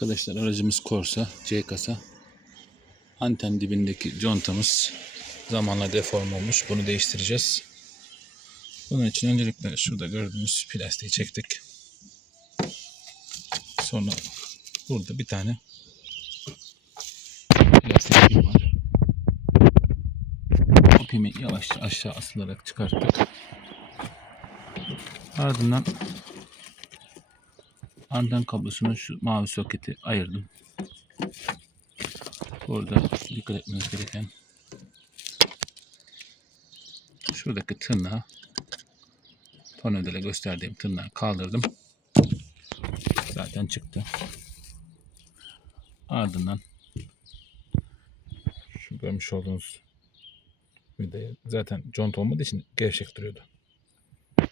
Arkadaşlar aracımız Corsa C kasa. Anten dibindeki contamız zamanla deform olmuş. Bunu değiştireceğiz. Bunun için öncelikle şurada gördüğünüz plastiği çektik. Sonra burada bir tane plastik pim var. O pimi yavaşça aşağı asılarak çıkarttık. Ardından anten kablosunun şu mavi soketi ayırdım. Burada dikkat etmeniz gereken şuradaki tırnağı tornavidayla gösterdiğim tırnağı kaldırdım. Zaten çıktı. Ardından şu görmüş olduğunuz vidayı zaten conta olmadığı için gevşek duruyordu.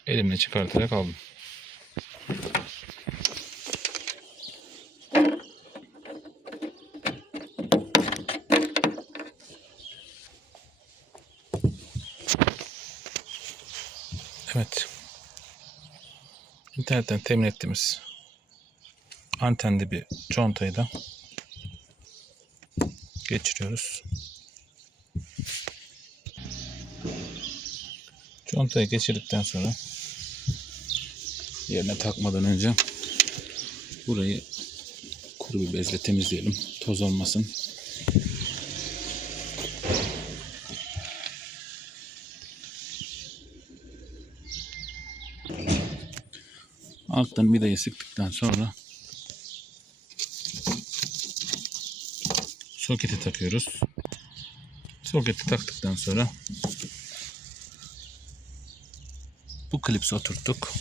Elimle çıkartarak aldım. Evet. İnternetten temin ettiğimiz antenli bir contayı da geçiriyoruz. Contayı geçirdikten sonra yerine takmadan önce burayı kuru bir bezle temizleyelim. Toz olmasın. Alttan vidayı sıktıktan sonra soketi takıyoruz. Soketi taktıktan sonra bu klipsi oturttuk.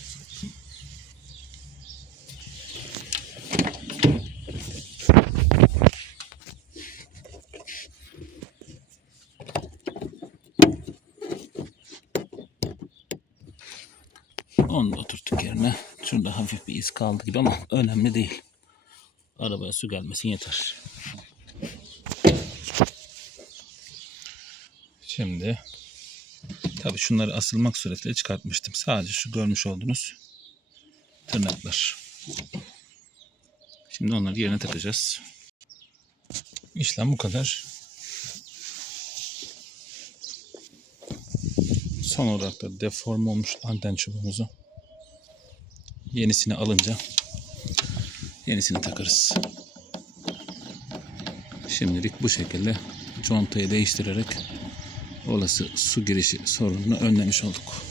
Onu da oturttuk yerine. Şurada hafif bir iz kaldı gibi ama önemli değil. Arabaya su gelmesin yeter. Şimdi tabii şunları asılmak suretiyle çıkartmıştım. Sadece şu görmüş olduğunuz tırnaklar. Şimdi onları yerine takacağız. İşlem bu kadar. Son olarak da deform olmuş anten çubuğumuzu yenisini alınca yenisini takarız. Şimdilik bu şekilde contayı değiştirerek olası su girişi sorununu önlemiş olduk.